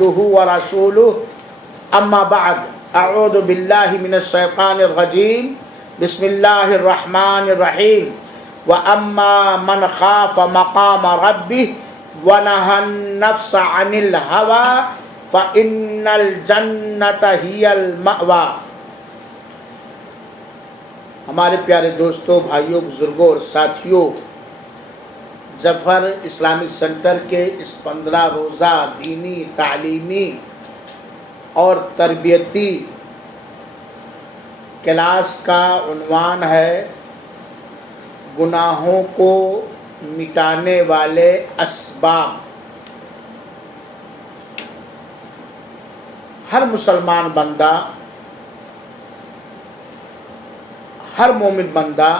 ورسوله اما بعد اعوذ باللہ من الشیطان الرجیم بسم اللہ الرحمن الرحیم واما من خاف مقام ربه ونهى النفس عن الهوى فان الجنة هي المأوى۔ ہمارے پیارے دوستوں، بھائیوں، بزرگوں اور ساتھیوں، ظفر اسلامک سینٹر کے اس 15 روزہ دینی، تعلیمی اور تربیتی کلاس کا عنوان ہے گناہوں کو مٹانے والے اسباب۔ ہر مسلمان بندہ، ہر مومن بندہ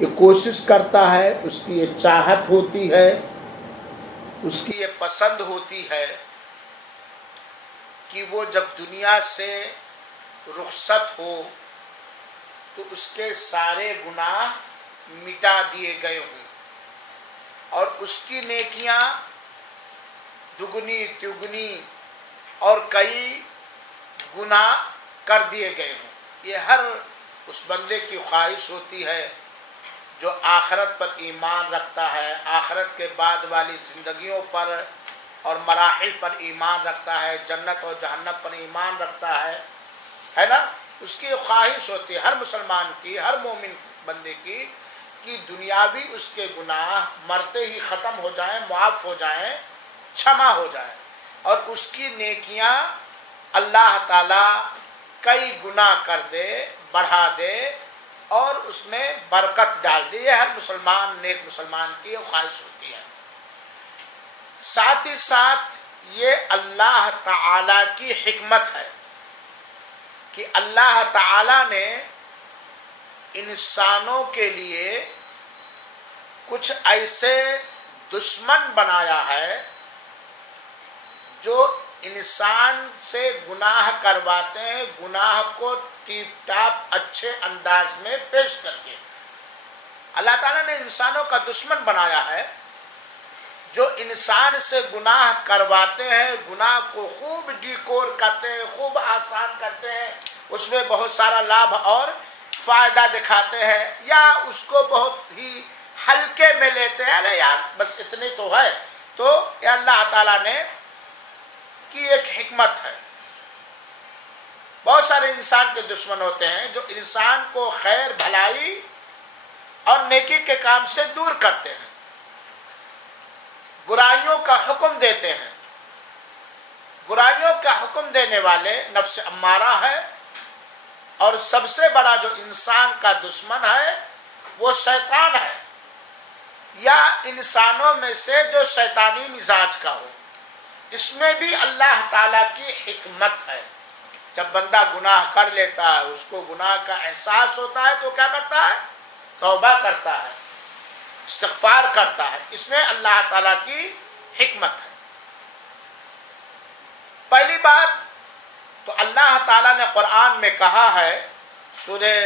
یہ کوشش کرتا ہے، اس کی یہ چاہت ہوتی ہے، اس کی یہ پسند ہوتی ہے کہ وہ جب دنیا سے رخصت ہو تو اس کے سارے گناہ مٹا دیے گئے ہوں اور اس کی نیکیاں دگنی تگنی اور کئی گنا کر دیے گئے ہوں۔ یہ ہر اس بندے کی خواہش ہوتی ہے جو آخرت پر ایمان رکھتا ہے، آخرت کے بعد والی زندگیوں پر اور مراحل پر ایمان رکھتا ہے، جنت اور جہنم پر ایمان رکھتا ہے نا؟ اس کی خواہش ہوتی ہے ہر مسلمان کی، ہر مومن بندے کی، کہ دنیاوی اس کے گناہ مرتے ہی ختم ہو جائیں، معاف ہو جائیں، چھما ہو جائیں، اور اس کی نیکیاں اللہ تعالی کئی گناہ کر دے، بڑھا دے اور اس میں برکت ڈال دے۔ یہ ہر مسلمان، نیک مسلمان کی خواہش ہوتی ہے۔ ساتھ ہی ساتھ یہ اللہ تعالی کی حکمت ہے کہ اللہ تعالی نے انسانوں کے لیے کچھ ایسے دشمن بنایا ہے جو انسان سے گناہ کرواتے ہیں، گناہ کو ٹیپ ٹاپ اچھے انداز میں پیش کر کے۔ اللہ تعالیٰ نے انسانوں کا دشمن بنایا ہے جو انسان سے گناہ کرواتے ہیں، گناہ کو خوب ڈیکور کرتے ہیں، خوب آسان کرتے ہیں، اس میں بہت سارا لابھ اور فائدہ دکھاتے ہیں، یا اس کو بہت ہی ہلکے میں لیتے ہیں، ارے یار بس اتنی تو ہے۔ تو یہ اللہ تعالیٰ نے کی ایک حکمت ہے۔ بہت سارے انسان کے دشمن ہوتے ہیں جو انسان کو خیر، بھلائی اور نیکی کے کام سے دور کرتے ہیں، برائیوں کا حکم دیتے ہیں۔ برائیوں کا حکم دینے والے نفس امارہ ہے، اور سب سے بڑا جو انسان کا دشمن ہے وہ شیطان ہے، یا انسانوں میں سے جو شیطانی مزاج کا ہو۔ اس میں بھی اللہ تعالیٰ کی حکمت ہے۔ جب بندہ گناہ کر لیتا ہے، اس کو گناہ کا احساس ہوتا ہے تو کیا کرتا ہے؟ توبہ کرتا ہے، استغفار کرتا ہے۔ اس میں اللہ تعالیٰ کی حکمت ہے۔ پہلی بات تو اللہ تعالیٰ نے قرآن میں کہا ہے، سورہ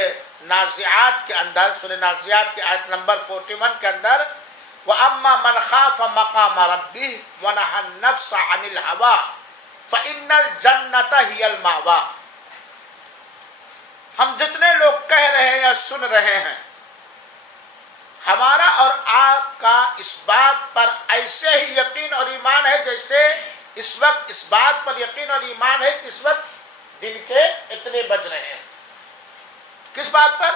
نازعات کے اندر، سورہ نازعات کی آیت نمبر 41 کے اندر، وَأَمَّا مَنْ خَافَ مَقَامَ رَبِّهِ وَنَهَى النَّفْسَ عَنِ الْهَوَىٰ فَإِنَّ الْجَنَّةَ هِيَ الْمَأْوَىٰ۔ ہم جتنے لوگ کہہ رہے ہیں یا سن رہے ہیں، ہمارا اور آپ کا اس بات پر ایسے ہی یقین اور ایمان ہے جیسے اس وقت اس بات پر یقین اور ایمان ہے کہ اس وقت دن کے اتنے بج رہے ہیں۔ کس بات پر؟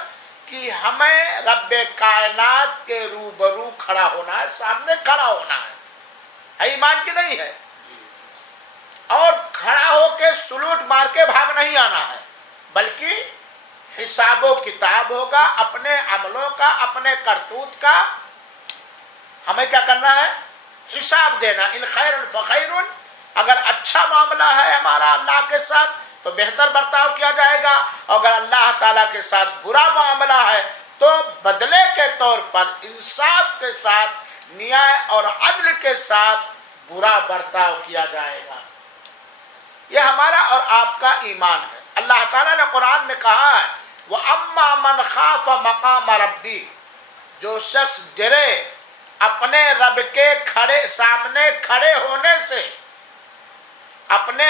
کہ ہمیں رب کائنات کے روبرو کھڑا ہونا ہے، سامنے کھڑا ہونا ہے ایمان کی نہیں ہے، اور کھڑا ہو کے سلوٹ مار کے بھاگ نہیں آنا ہے، بلکہ حساب و کتاب ہوگا اپنے عملوں کا، اپنے کرتوت کا۔ ہمیں کیا کرنا ہے؟ حساب دینا۔ ان خیر فخیر، اگر اچھا معاملہ ہے ہمارا اللہ کے ساتھ تو بہتر برتاؤ کیا جائے گا، اگر اللہ تعالیٰ کے ساتھ برا معاملہ ہے تو بدلے کے طور پر انصاف کے ساتھ، نیائے اور عدل کے ساتھ برا برتاؤ کیا جائے گا۔ یہ ہمارا اور آپ کا ایمان ہے۔ اللہ تعالیٰ نے قرآن میں کہا ہے، وَأَمَّا مَنْ خَافَ مَقَامَ رَبِّهِ، جو شخص ڈرے اپنے رب کے سامنے کھڑے ہونے سے،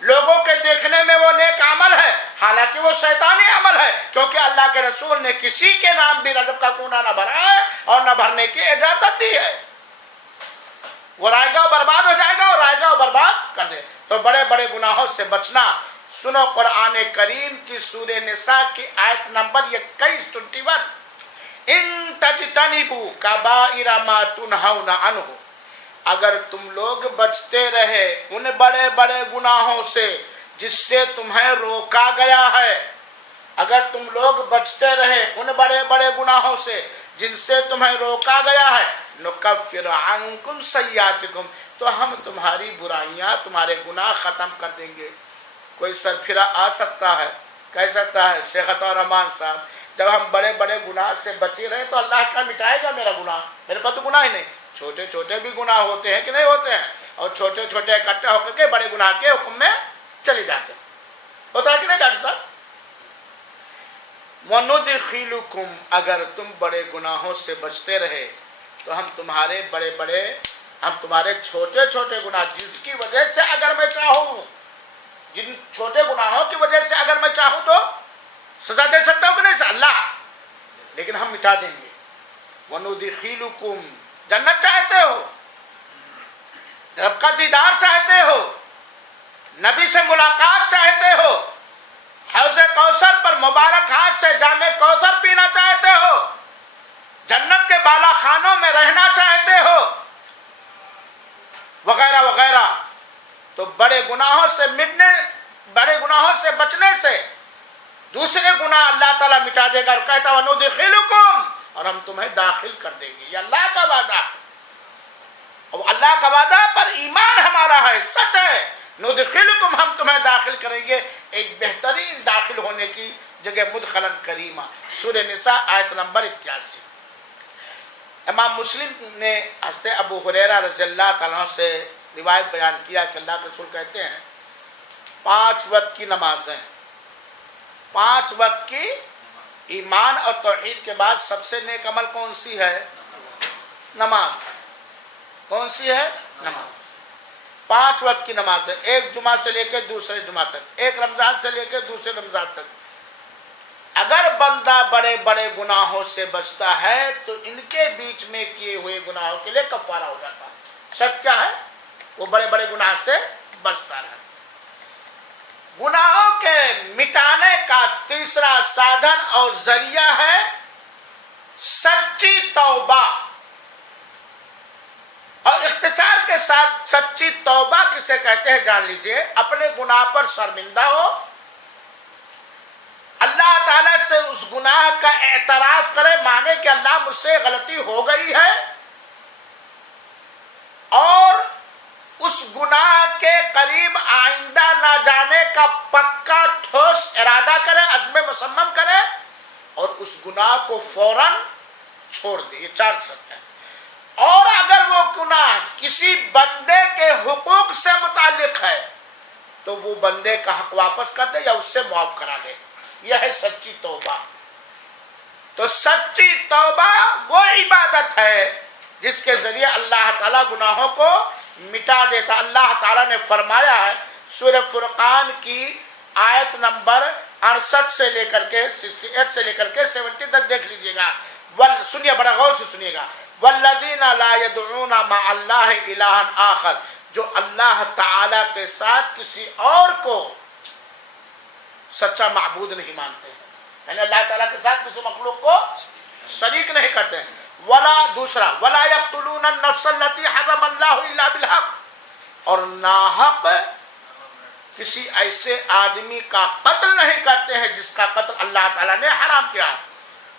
لوگوں کے دیکھنے میں وہ نیک عمل ہے، حالانکہ وہ شیطانی عمل ہے، کیونکہ اللہ کے رسول نے کسی کے نام بھی رجب کا کونا نہ بھرا ہے اور نہ بھرنے کی اجازت دی ہے۔ وہ رائے گا برباد ہو جائے گا اور رائے گا برباد کر دے۔ تو بڑے بڑے گناہوں سے بچنا، سنو قرآن کریم کی سورہ نساء کی آیت نمبر 21 ان تجتنبوا کبائر ما تنہون عنہ، اگر تم لوگ بچتے رہے ان بڑے بڑے گناہوں سے جس سے تمہیں روکا گیا ہے، اگر تم لوگ بچتے رہے ان بڑے بڑے گناہوں سے جن سے تمہیں روکا گیا ہے، نکفر عنکم سیئاتکم، تو ہم تمہاری برائیاں، تمہارے گناہ ختم کر دیں گے۔ کوئی سرفرا آ سکتا ہے، کہہ سکتا ہے شیخ عطا الرحمان صاحب جب ہم بڑے بڑے گناہ سے بچے رہے تو اللہ کیا مٹائے گا میرا گناہ؟ میرے پاس تو گناہ ہی نہیں۔ چھوٹے چھوٹے بھی گناہ ہوتے ہیں کہ نہیں ہوتے ہیں، اور چھوٹے چھوٹے اکٹھے ہو کر کے بڑے گناہ کے حکم میں چلے جاتے ہیں، ہوتا ہے کہ نہیں ڈاکٹر صاحب؟ وَنُدْخِلُكُمْ، اگر تم بڑے گناہوں سے بچتے رہے تو ہم تمہارے چھوٹے چھوٹے گناہ جس کی وجہ سے اگر میں چاہوں، جن چھوٹے گناہوں کی وجہ سے اگر میں چاہوں تو سزا دے سکتا ہوں کہ نہیں اللہ، لیکن ہم مٹا دیں گے۔ وَنُدْخِلُكُمْ، جنت چاہتے ہو، رب کا دیدار چاہتے ہو، نبی سے ملاقات چاہتے ہو، حوض کوثر پر مبارک ہاتھ سے جام کوثر پینا چاہتے ہو، جنت کے بالا خانوں میں رہنا چاہتے ہو، وغیرہ وغیرہ، تو بڑے گناہوں سے بچنے سے دوسرے گناہ اللہ تعالیٰ مٹا دے گا، اور کہتا وَنُدْخِلُكُمْ، اور ہم تمہیں داخل کر دیں گے۔ یہ اللہ کا وعدہ ہے، اور اللہ کا وعدہ پر ایمان ہمارا ہے، سچ ہے۔ ندخلکم، ہم تمہیں داخل کریں گے ایک بہترین داخل ہونے کی جگہ، مدخلاً کریمہ، سورہ نساء آیت نمبر 81۔ امام مسلم نے حضرت ابو ہریرہ رضی اللہ تعالیٰ عنہ سے روایت بیان کیا کہ اللہ کے رسول کہتے ہیں 5 وقت کی نمازیں، 5 وقت کی، ایمان اور توحید کے بعد سب سے نیک عمل کون سی ہے؟ نماز۔ کون سی ہے؟ نماز۔ 5 وقت کی نماز ہے، ایک جمعہ سے لے کے دوسرے جمعہ تک، ایک رمضان سے لے کے دوسرے رمضان تک۔ اگر بندہ بڑے بڑے گناہوں سے بچتا ہے تو ان کے بیچ میں کیے ہوئے گناہوں کے لیے کفارہ ہو جاتا ہے۔ شرط کیا ہے؟ وہ بڑے بڑے گناہ سے بچتا رہے۔ گناہوں کے مٹانے کا تیسرا سادھن اور ذریعہ ہے سچی توبہ، اور اختصار کے ساتھ سچی توبہ کسے کہتے ہیں جان لیجئے۔ اپنے گناہ پر شرمندہ ہو، اللہ تعالیٰ سے اس گناہ کا اعتراف کرے، مانے کہ اللہ مجھ سے غلطی ہو گئی ہے، اور اس گناہ کے قریب آئندہ نہ جانے کا پکا ٹھوس ارادہ کرے، عزم مصمم کرے، اور اس گناہ کو فوراً چھوڑ دے۔ یہ 4 شرط ہیں۔ اور اگر وہ گناہ کسی بندے کے حقوق سے متعلق ہے تو وہ بندے کا حق واپس کر دے یا اس سے معاف کرا دے، یہ ہے سچی توبہ۔ تو سچی توبہ وہ عبادت ہے جس کے ذریعے اللہ تعالیٰ گناہوں کو مٹا دیتا۔ اللہ تعالیٰ نے فرمایا ہے سورہ فرقان کی آیت نمبر 68 سے لے کر کے 68 سے لے کر کے 70 تک دیکھ لیجئے گا، سنیے بڑا غور سے سنیے گا۔ والذین لا يدعون مع اللہ الہا آخر، جو اللہ تعالیٰ کے ساتھ کسی اور کو سچا معبود نہیں مانتے ہیں، یعنی اللہ تعالیٰ کے ساتھ کسی مخلوق کو شریک نہیں کرتے ہیں۔ دوسرا ولا یقتلون النفس التي حرم اللہ الا بالحق، اور ناحق کسی ایسے آدمی کا قتل نہیں کرتے ہیں جس کا قتل اللہ تعالیٰ نے حرام کیا۔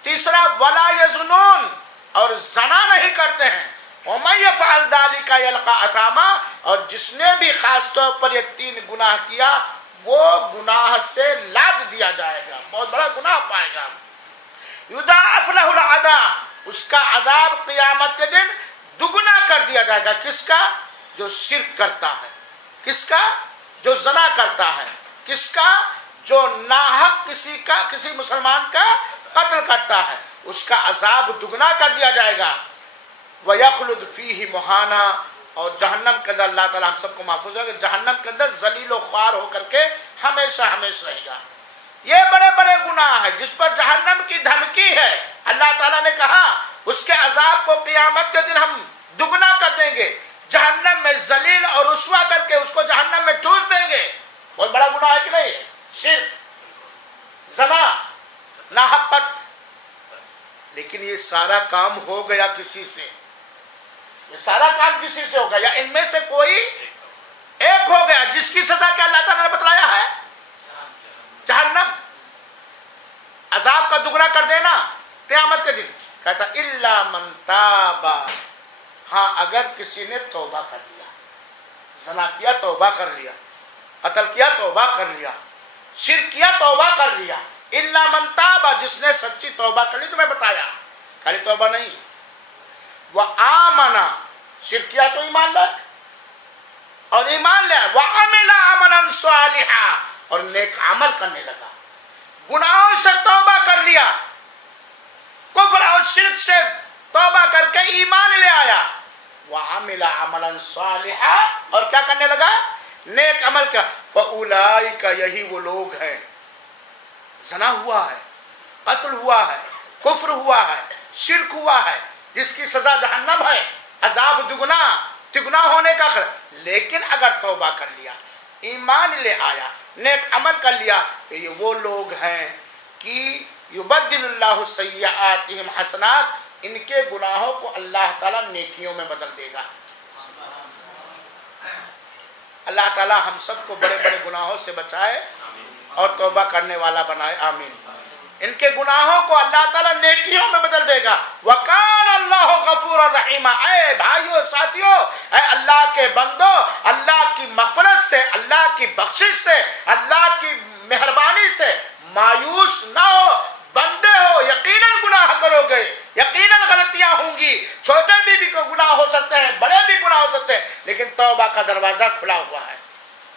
تیسرا ولا یزنون، اور زنا نہیں کرتے ہیں۔ ومن یفعل ذلک یلقى اثاما، اور جس نے بھی خاص طور پر یہ 3 گناہ کیا وہ گناہ سے لاد دیا جائے گا، بہت بڑا گناہ پائے گا۔ یضاعف له العذاب، اس کا عذاب قیامت کے دن دگنا کر دیا جائے گا۔ کس کا؟ جو شرک کرتا ہے۔ کس کا؟ جو زنا کرتا ہے۔ کس کا؟ جو ناحق کسی مسلمان کا قتل کرتا ہے، اس کا عذاب دگنا کر دیا جائے گا۔ وَيَخْلُدْ فِيهِ مُحَانًا، اور جہنم کے اندر اللہ تعالیٰ ہم سب کو محفوظ رکھے، جہنم کے اندر ذلیل و خوار ہو کر کے ہمیشہ ہمیشہ رہے گا۔ یہ بڑے بڑے گناہ ہیں جس پر جہنم کی دھمکی ہے۔ اللہ تعالیٰ نے کہا اس کے عذاب کو قیامت کے دن ہم دگنا کر دیں گے، جہنم میں ذلیل اور رسوا کر کے اس کو جہنم میں ٹھوس دیں گے۔ بہت بڑا گناہ ہے کہ نہیں؟ شرک، زنا، ناحقت۔ لیکن یہ سارا کام ہو گیا کسی سے، یہ سارا کام کسی سے ہو گیا، یا ان میں سے کوئی ایک ہو گیا جس کی سزا کیا اللہ تعالیٰ نے بتلایا ہے؟ جہنم، عذاب کا دگنا کر دینا قیامت کے دن۔ کہتا الا من تاب، ہاں اگر کسی نے توبہ کر لیا، زنا کیا توبہ کر لیا، قتل کیا توبہ کر لیا، شرک کیا توبہ کر لیا، الا من تاب، جس نے سچی توبہ کر لی۔ تمہیں بتایا خالی توبہ نہیں، وآمن، شرک کیا تو ایمان لایا اور ایمان لیا، وعمل عملا صالحا، اور نیک عمل کرنے لگا، گناہوں سے توبہ کر لیا، کفر اور شرک سے توبہ کر کے ایمان لے آیا، وعمل عملا صالحا، اور کیا کرنے لگا؟ نیک عمل کیا۔ فاولئک، یہی وہ لوگ ہیں، زنا ہوا ہے، قتل ہوا ہے، کفر ہوا ہے، شرک ہوا ہے، جس کی سزا جہنم ہے، عذاب دگنا تگنا ہونے کا لیکن اگر توبہ کر لیا، ایمان لے آیا، نیک عمل کر لیا، تو یہ وہ لوگ ہیں کہ یبدل اللہ سیئاتہم حسنات، ان کے گناہوں کو اللہ تعالیٰ نیکیوں میں بدل دے گا۔ اللہ تعالیٰ ہم سب کو بڑے بڑے گناہوں سے بچائے اور توبہ کرنے والا بنائے، آمین۔ ان کے گناہوں کو اللہ تعالیٰ نیکیوں میں بدل دے گا۔ وَكَانَ اللَّهُ غَفُورًا رَحِيمًا، اے بھائیو ساتھیو، اے اللہ کے بندو، اللہ کی مغفرت سے، اللہ کی بخشش سے، اللہ کی مہربانی سے مایوس نہ ہو، بندے ہو، یقیناً گناہ کرو گے، یقیناً غلطیاں ہوں گی، چھوٹے بھی گناہ ہو سکتے ہیں، بڑے بھی گناہ ہو سکتے ہیں، لیکن توبہ کا دروازہ کھلا ہوا ہے۔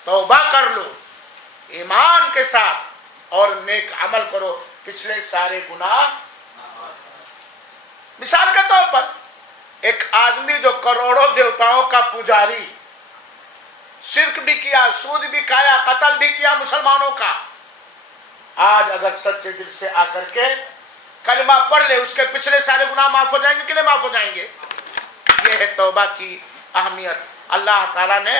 توبہ کر لو ایمان کے ساتھ اور نیک عمل کرو، پچھلے سارے گناہ۔ مثال کے طور پر ایک آدمی جو کروڑوں دیوتاؤں کا پجاری، شرک بھی کیا، سود بھی کھایا، قتل بھی کیا مسلمانوں کا، آج اگر سچے دل سے آ کر کے کلمہ پڑھ لے، اس کے پچھلے سارے گناہ معاف ہو جائیں گے کہ نہیں معاف ہو جائیں گے؟ یہ ہے توبہ کی اہمیت۔ اللہ تعالیٰ نے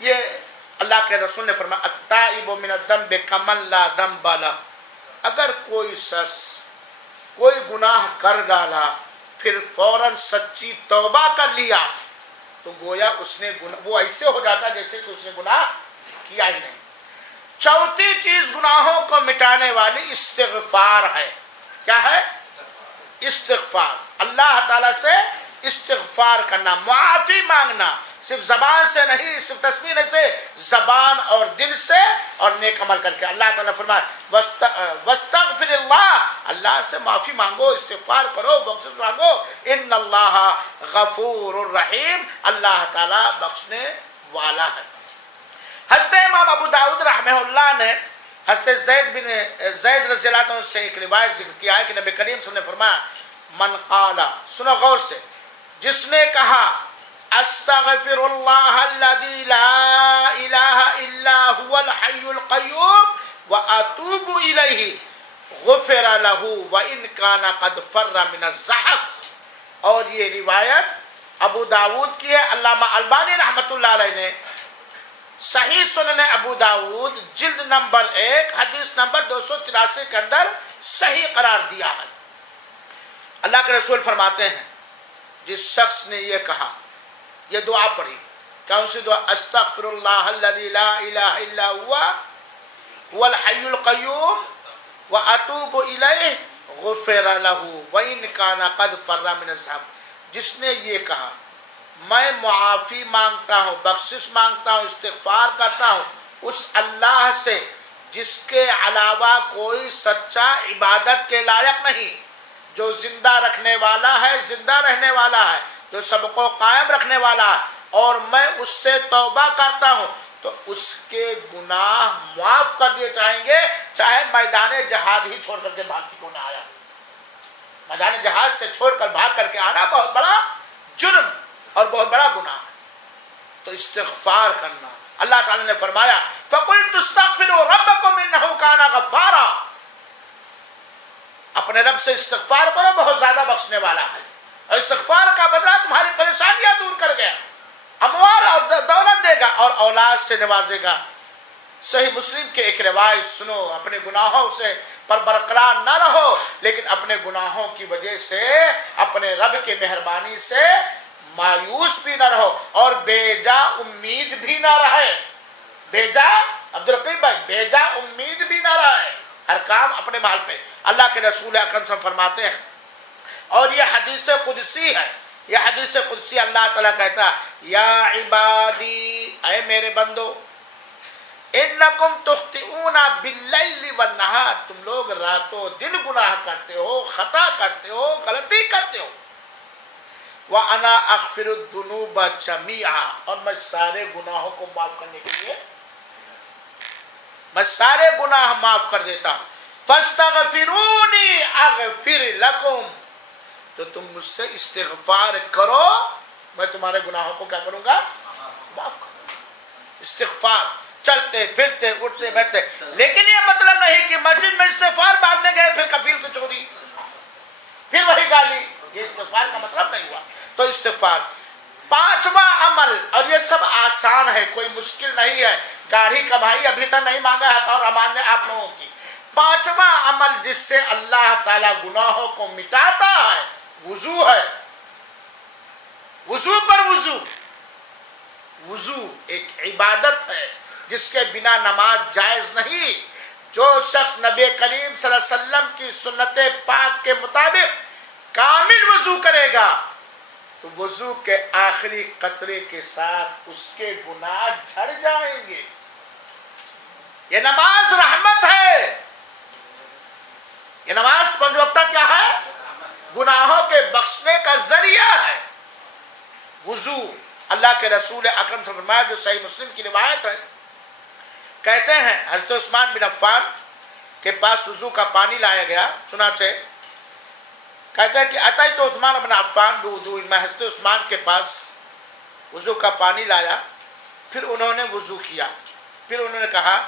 یہ، اللہ کے رسول نے فرمایا التائب من الذنب کمن لا ذنب لہ، اگر کوئی شخص کوئی گناہ کر ڈالا پھر فوراً سچی توبہ کر لیا تو گویا اس نے وہ ایسے ہو جاتا جیسے کہ اس نے گناہ کیا ہی نہیں۔ چوتھی چیز گناہوں کو مٹانے والی استغفار ہے۔ کیا ہے؟ استغفار، اللہ تعالیٰ سے استغفار کرنا، معافی مانگنا، صرف زبان سے نہیں، صرف تسبیح سے، زبان اور دل سے اور نیک عمل کر کے۔ اللہ تعالیٰ فرمایا واستغفر اللہ، اللہ سے معافی مانگو، استغفار کرو، بخشش مانگو، ان اللہ غفور الرحیم، اللہ تعالیٰ بخشنے والا ہے۔ حضرت امام ابو داؤد رحمہ اللہ نے حضرت زید رضی اللہ عنہ سے ایک روایت ذکر کیا ہے کہ نبی کریم صلی اللہ علیہ وسلم نے فرمایا من قال، سنو غور سے، جس نے کہا استغفر اللہ الذی لا الہ الا هو الحی القیوم واتوب الیہ غفر لہ وان کان قد فر من الزحف، اور یہ روایت ابو داود کی ہے۔ علامہ البانی رحمۃ اللہ علیہ نے صحیح سنن ابو داود جلد نمبر 1 حدیث نمبر 283 کے اندر صحیح قرار دیا ہے۔ اللہ کے رسول فرماتے ہیں جس شخص نے یہ کہا، یہ دعا پڑھی، کون سی دعا؟ استغفر اللہ الذی لا الہ الا هو الحی القیوم واتوب الیہ غفر لہ وان کان قد فر من الذنب، جس نے یہ کہا میں معافی مانگتا ہوں، بخشش مانگتا ہوں، استغفار کرتا ہوں اس اللہ سے جس کے علاوہ کوئی سچا عبادت کے لائق نہیں، جو زندہ رکھنے والا ہے، زندہ رہنے والا ہے، جو سب کو قائم رکھنے والا ہے، اور میں اس سے توبہ کرتا ہوں تو اس کے گناہ معاف کر دیے جائیں گے، چاہے میدان جہاد ہی چھوڑ کر کے بھاگ کیوں نہ آیا۔ میدان جہاد سے چھوڑ کر بھاگ کر کے آنا بہت بڑا جرم اور بہت بڑا گناہ ہے. تو استغفار کرنا. اللہ تعالیٰ نے فرمایا فَقُلْتُ اسْتَغْفِرُوا رَبَّكُمْ إِنَّهُ كَانَ غَفَّارًا. اپنے رب سے استغفار کرو، بہت زیادہ بخشنے والا ہے. اور استغفار کا بدلہ تمہاری پریشانیاں دور کر گیا، اموال اور دولت دے گا اور اولاد سے نوازے گا. صحیح مسلم کے ایک روایت سنو، اپنے گناہوں سے پر برقرار نہ رہو، لیکن اپنے گناہوں کی وجہ سے اپنے رب کی مہربانی سے مایوس بھی نہ رہو اور بے جا امید بھی نہ رہے. بے جا عبدالرقیب بھائی، بے جا امید بھی نہ رہے. ہر کام اپنے محل پہ. اللہ کے رسول اکرم صلی اللہ علیہ وسلم فرماتے ہیں، اور یہ حدیث قدسی ہے، یہ حدیث قدسی اللہ تعالیٰ کہتا ہے یا عبادی، اے میرے بندو، انکم تخطئون باللیل والنہار، تم لوگ راتوں دن گناہ کرتے ہو، خطا کرتے ہو، غلطی کرتے ہو. وَأَنَا أَغْفِرُ الذُّنُوبَ جَمِيعًا، اور میں سارے گناہوں کو معاف کرنے کے لیے میں سارے گناہ معاف کر دیتا ہوں. فَاسْتَغْفِرُونِي أَغْفِرْ لَكُمْ، تو تم مجھ سے استغفار کرو، میں تمہارے گناہوں کو کیا کروں گا؟ معاف کروں گا. استغفار، چلتے پھرتے اٹھتے بیٹھتے. لیکن یہ مطلب نہیں کہ مسجد میں استغفار، بعد میں گئے پھر کفیل کو چوری، پھر وہی گالی. یہ استغفار کا مطلب نہیں ہوا. تو استغفار پانچواں عمل، اور یہ سب آسان ہے، کوئی مشکل نہیں ہے. گاڑی کا بھائی ابھی تک نہیں مانگا ہے اور امان نے آپ لوگوں کی. پانچواں عمل جس سے اللہ تعالیٰ گناہوں کو مٹاتا ہے، وضو ہے. وضو پر وضو. وضو ایک عبادت ہے جس کے بنا نماز جائز نہیں. جو شخص نبی کریم صلی اللہ علیہ وسلم کی سنت پاک کے مطابق کامل وضو کرے گا تو وضو کے آخری قطرے کے ساتھ اس کے گناہ جھڑ جائیں گے. یہ نماز رحمت ہے. یہ نماز پنج وقتہ کیا ہے؟ گناہوں کے بخشنے کا ذریعہ ہے. وضو اللہ کے رسول اکرم صلی اللہ علیہ وسلم فرمایا، جو صحیح مسلم کی روایت ہے، کہتے ہیں حضرت عثمان بن عفان کے پاس وضو کا پانی لایا گیا. چنانچہ کہتے ہیں کہ اتیت عثمان بن عفان بوضوء، میں حضرت عثمان کے پاس وضو کا پانی لایا. پھر انہوں نے وضو کیا. پھر انہوں نے کہا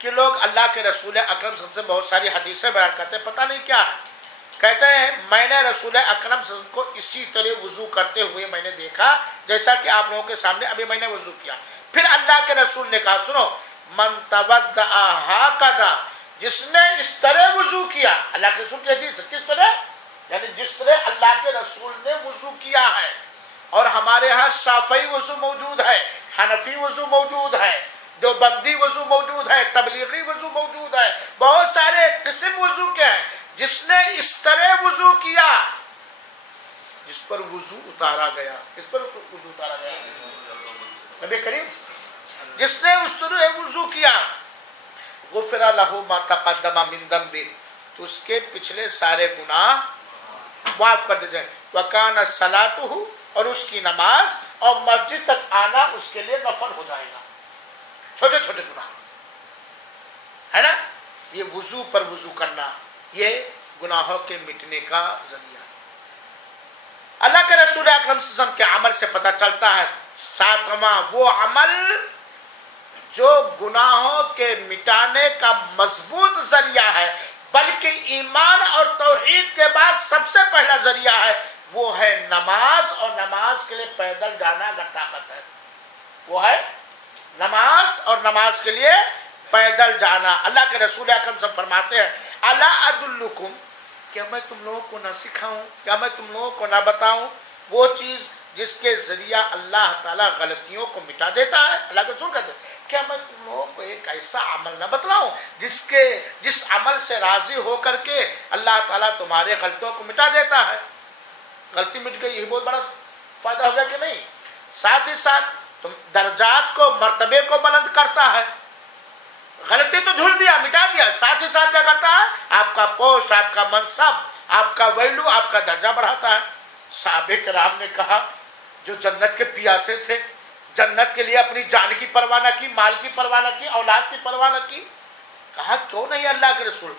کہ لوگ اللہ کے رسول اکرم صلی اللہ علیہ وسلم سے بہت ساری حدیثیں بیان کرتے ہیں، پتہ نہیں کیا ہے. کہتے ہیں میں نے رسول اکرم صلی اللہ علیہ وسلم کو اسی طرح وضو کرتے ہوئے میں نے دیکھا جیسا کہ آپ لوگوں کے سامنے ابھی میں نے وضو کیا. پھر اللہ کے رسول نے کہا سنو، من تودع ہکذا، جس نے اس طرح وضو کیا. اللہ کے رسول کی حدیث کس طرح؟ یعنی جس طرح اللہ کے رسول نے وضو کیا ہے. اور ہمارے ہاں شافعی وضو موجود ہے، حنفی وضو موجود ہے، دیوبندی وضو موجود ہے، تبلیغی وضو موجود ہے، بہت سارے قسم وضو کے ہیں. جس نے اس طرح وضو کیا، جس پر وضو اتارا گیا، کس پر وضو اتارا گیا؟ نبی کریم. جس نے اس طرح وضو کیا، غفر لہ ما تقدم من ذنبہ، تو اس کے پچھلے سارے گناہ معاف کر دیے جائیں. وکانت صلاتہ، اور اس کی نماز اور مسجد تک آنا اس کے لیے نفل ہو جائے گا. چھوٹے چھوٹے گناہ ہے نا. یہ وضو پر وضو کرنا یہ گناہوں کے مٹنے کا ذریعہ. اللہ کے رسول اکرم صلی اللہ علیہ وسلم کے عمل سے پتہ چلتا ہے ساتواں وہ عمل جو گناہوں کے مٹانے کا مضبوط ذریعہ ہے، بلکہ ایمان اور توحید کے بعد سب سے پہلا ذریعہ ہے، وہ ہے نماز. اور نماز کے لیے پیدل جانا اگر طاقت ہے، وہ ہے نماز، اور نماز کے لیے پیدل جانا. اللہ کے رسول اکرم صلی اللہ علیہ وسلم فرماتے ہیں الا ادلکم، کیا میں تم لوگوں کو نہ سکھاؤں، کیا میں تم لوگوں کو نہ بتاؤں وہ چیز جس کے ذریعہ اللہ تعالیٰ غلطیوں کو مٹا دیتا ہے. اللہ کے رسول کہتے ہیں کیا میں تم لوگوں کو ایک ایسا عمل نہ بتلاؤں جس عمل سے راضی ہو کر کے اللہ تعالیٰ تمہارے غلطیوں کو مٹا دیتا ہے. غلطی مٹ گئی، یہ بہت بڑا فائدہ ہوگا کہ نہیں. ساتھ ہی ساتھ تم درجات کو، مرتبے کو بلند کرتا ہے. غلطی تو دھل دیا، مٹا دیا، ساتھ ہی ساتھ کیا کرتا ہے؟ آپ کا پوسٹ، آپ کا منصب، آپ کا ویلو، آپ کا درجہ بڑھاتا ہے. صحابہ کرام نے کہا جو جنت کے پیاسے تھے، جنت کے لیے اپنی جان کی پرواہ نہ کی، مال کی پرواہ نہ کی، اولاد کی پرواہ نہ کی. کہا کیوں نہیں اللہ کے رسول؟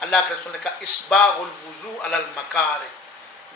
اللہ کے رسول نے کہا اسباغ الوضوء علی المکارہ،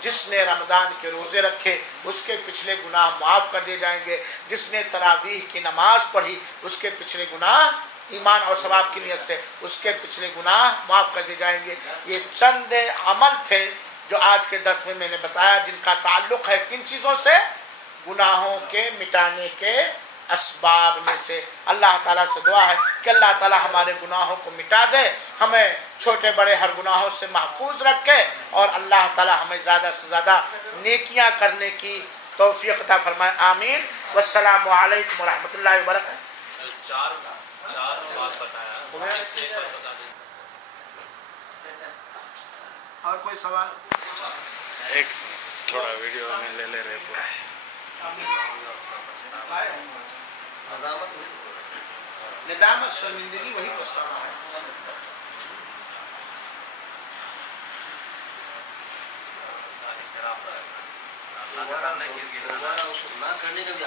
جس نے رمضان کے روزے رکھے اس کے پچھلے گناہ معاف کر دیے جائیں گے، جس نے تراویح کی نماز پڑھی اس کے پچھلے گناہ ایمان اور ثواب کی نیت سے اس کے پچھلے گناہ معاف کر دیے جائیں گے۔ یہ چند عمل تھے جو آج کے درس میں میں نے بتایا، جن کا تعلق ہے کن چیزوں سے؟ گناہوں کے مٹانے کے اسباب میں سے۔ اللہ تعالیٰ سے دعا ہے کہ اللہ تعالیٰ ہمارے گناہوں کو مٹا دے، ہمیں چھوٹے بڑے ہر گناہوں سے محفوظ رکھے، اور اللہ تعالیٰ ہمیں زیادہ سے زیادہ نیکیاں کرنے کی توفیق عطا فرمائے، آمین۔ والسلام علیکم ورحمۃ اللہ وبرکاتہ۔ چار بات بتایا، اور کوئی سوال؟ ایک تھوڑا ویڈیو میں لے لے رہے پورا۔ ندامت شرمندگی وہی پچھتاوا ہے۔ نہ کرنے کا بھی